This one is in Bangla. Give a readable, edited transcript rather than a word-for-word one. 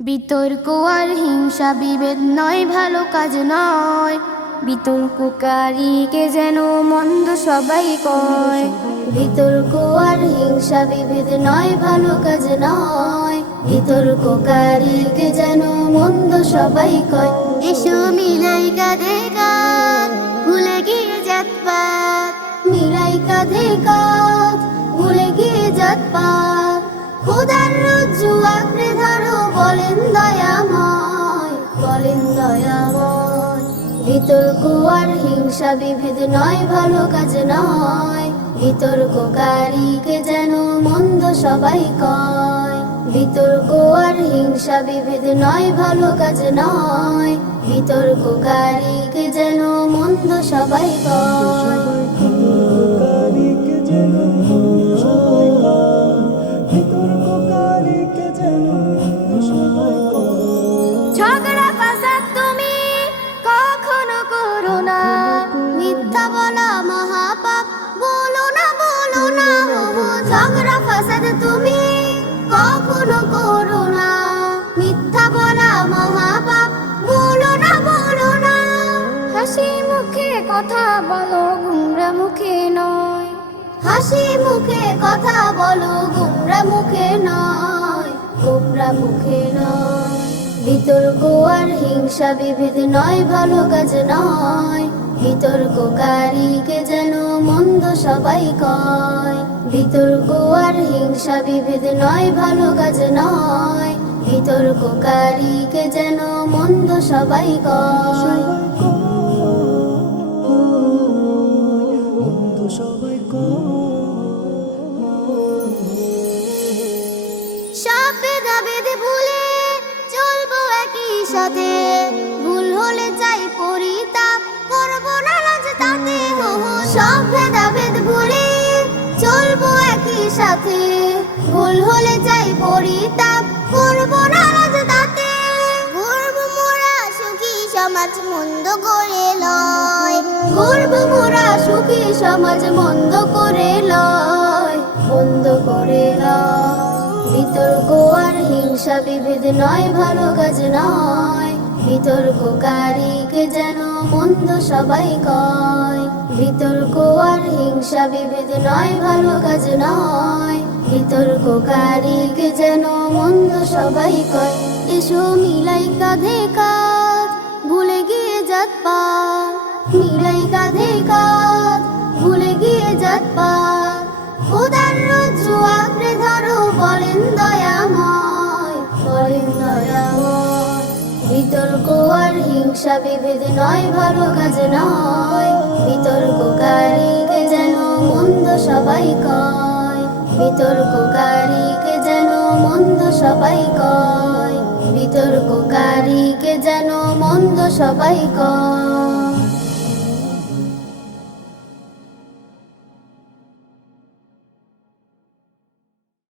বিতর্ক আর হিংসা বিভেদ নয়, ভালো কাজ নয়। বিতর্ককারীকে যেন মন্দ সবাই কয়। বিতর্ক আর হিংসা বিভেদ নয়, ভালো কাজ নয়। বিতর্ককারীকে যেন মন্দ সবাই কয়। এসো মিলাই কাঁধে কাঁধ, ভুলে গিয়ে জাতপাত। মিলাই কাঁধে কাঁধ, ভুলে গিয়ে জাতপাত। খোদার রজ্জু আঁকড়ে ধরো, বলেন দয়াময়, বলেন দয়াময়। বিতর্ক আর হিংসা বিভেদ নয়, ভালো কাজ নয়। বিতর্ককারীকে যেন মন্দ সবাই কয়। বিতর্ক আর হিংসা বিভেদ নয়, ভালো কাজ নয়। বিতর্ককারীকে যেন মন্দ সবাই কয়। ঝগড়া ফাসাদ তুমি কখনো করো না, মিথ্যা বলা মহাপাপ, বলো না বলো না। ঝগড়া ফাসাদ তুমি কখনো করো না, মিথ্যা বলা মহাপাপ, বলো না বলো না। হাসি মুখে কথা বলো, গুমরা মুখে নয়। হাসি মুখে কথা বলো, গুমরা মুখে নয়, গুমরা মুখে নয়। বিতর্ক আর হিংসা বিভেদ নয়, ভালো কাজ নয়। বিতর্ককারীকে যেন মন্দ সবাই কয়। বিতর্ক আর হিংসা বিভেদ নয়, ভালো কাজ নয়। বিতর্ককারীকে যেন মন্দ সবাই কয়। সব ভেদাভেদ ভুলে চলবো একই সাথে, ভুল হলে চাই পরিতাপ, করবো না লাজ তাতে। সব ভেদাভেদ ভুলে চলবো একই সাথে, ভুল হলে চাই পরিতাপ, করবো না লাজ তাতে। গর্ব মোরা সুখী সমাজ, মন্দ করে লয়। গর্ব মোরা সুখী সমাজ, মন্দ করে লয়, মন্দ করে লয়। বিতর্ক আর হিংসা বিভেদ নয়, ভালো কাজ নয়। বিতর্ককারীকে যেন মন্দ সবাই কয়। বিতর্ক আর হিংসা বিভেদ নয়, ভালো কাজ নয়। বিতর্ককারীকে যেন মন্দ সবাই কয়। এসো মিলাই কাঁধে কাঁধ, ভুলে গিয়ে জাতপাত। মিলাই কাঁধে কাঁধ, ভুলে গিয়ে জাতপাত। খোদার রজ্জু আঁকড়ে ধরো, বলেন দয়াময়, বলেন দয়াময়। বিতর্ক আর হিংসা বিভেদ নয়, ভালো কাজ নয়। বিতর্ককারীকে যেন মন্দ সবাই কয়। বিতর্ককারীকে যেন মন্দ সবাই কয়। বিতর্ককারীকে যেন মন্দ সবাই কয়।